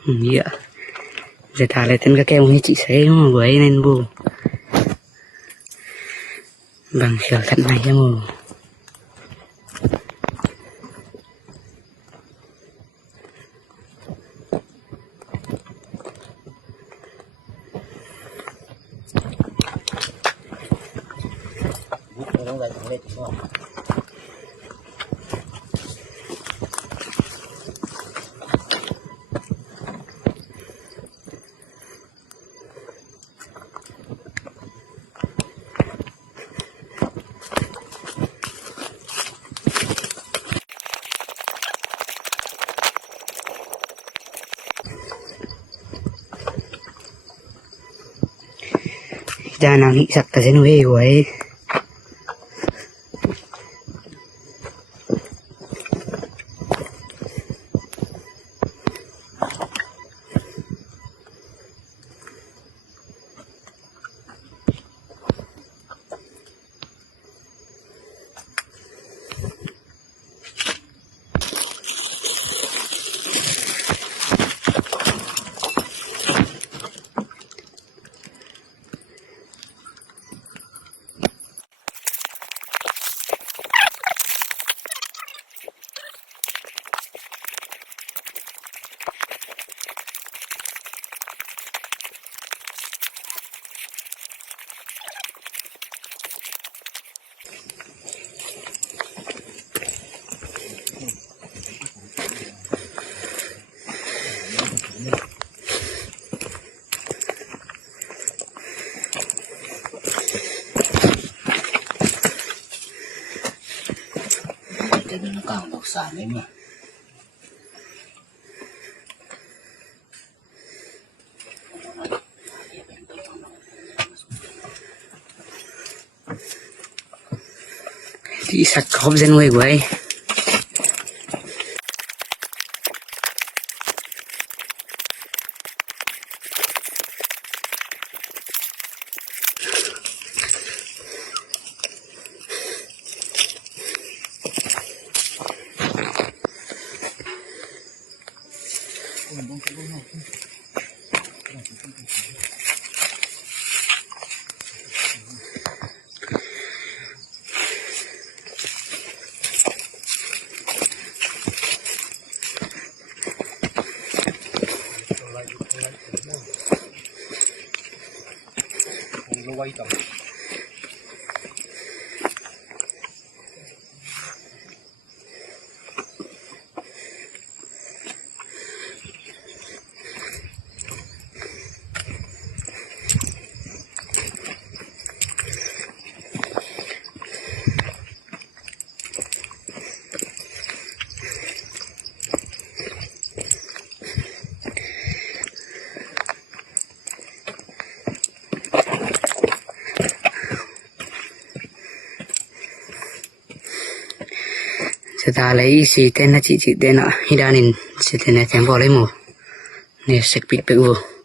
Iya. Giờ thả lại tên các em như chị thấy mà bữa ấy nên bù. Bằng kiểu thật này cho mù. Ra nào nghĩ sặc ta sẽ nuôi của ấy. Nó còn độc sản đấy mà. Đi sạch hộp dân nuôi của ấy. Nó quay tầm. Giờ ta lấy xì tên là chị tên ạ. Hi đa nên xì tên này thèm vào lấy mù. Nè sạch bịt bự vô.